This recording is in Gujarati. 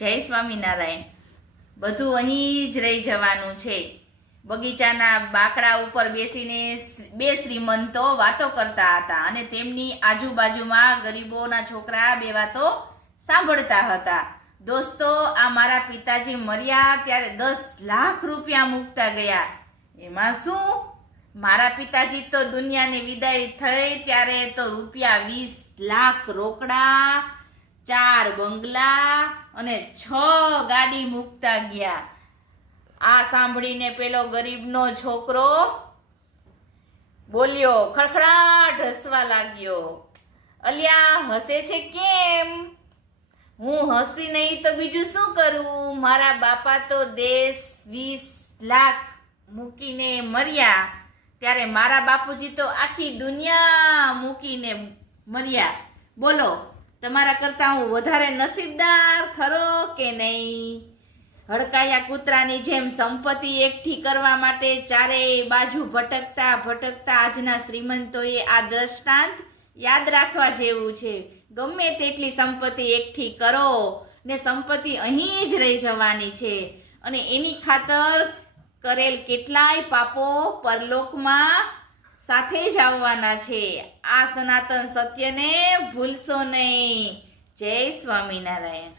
જય સ્વામિનારાયણ। બધું અહીં જ રહી જવાનું છે। બગીચાના બાકડા ઉપર બેસીને બે શ્રીમંતો વાતો કરતા હતા અને તેમની આજુબાજુમાં ગરીબોના છોકરા બે વાતો સાંભળતા હતા। દોસ્તો, આ મારા પિતાજી મર્યા ત્યારે 10 લાખ રૂપિયા મૂકતા ગયા। એમાં શું, મારા પિતાજી તો દુનિયાની વિદાય થઈ ત્યારે તો રૂપિયા 20 લાખ રોકડા, 4 બંગલા અને 6 ગાડી મૂકતા ગયા। આ સાંભળીને પેલો ગરીબનો છોકરો બોલ્યો, ખડખડાટ હસવા લાગ્યો। અલ્યા, હસે છે કેમ? હું હસી નહીં તો બીજું શું કરું? મારા બાપા તો દેશ 20 લાખ મૂકીને મર્યા ત્યારે મારા બાપુજી તો આખી દુનિયા મૂકીને મર્યા। બોલો, તમારા કરતા હું વધારે નસીબદાર ખરો કે નહીં? હડકાયા કૂતરાની જેમ સંપત્તિ એકઠી કરવા માટે ચારેય બાજુ ભટકતા ભટકતા આજના શ્રીમંતોએ આ દ્રષ્ટાંત યાદ રાખવા જેવું છે। ગમે તેટલી સંપત્તિ એકઠી કરો ને સંપત્તિ અહીં જ રહી જવાની છે અને એની ખાતર કરેલ કેટલાય પાપો પરલોકમાં સાથે જ આવવાના છે। આ સનાતન સત્યને ભૂલશો નહીં। જય સ્વામિનારાયણ।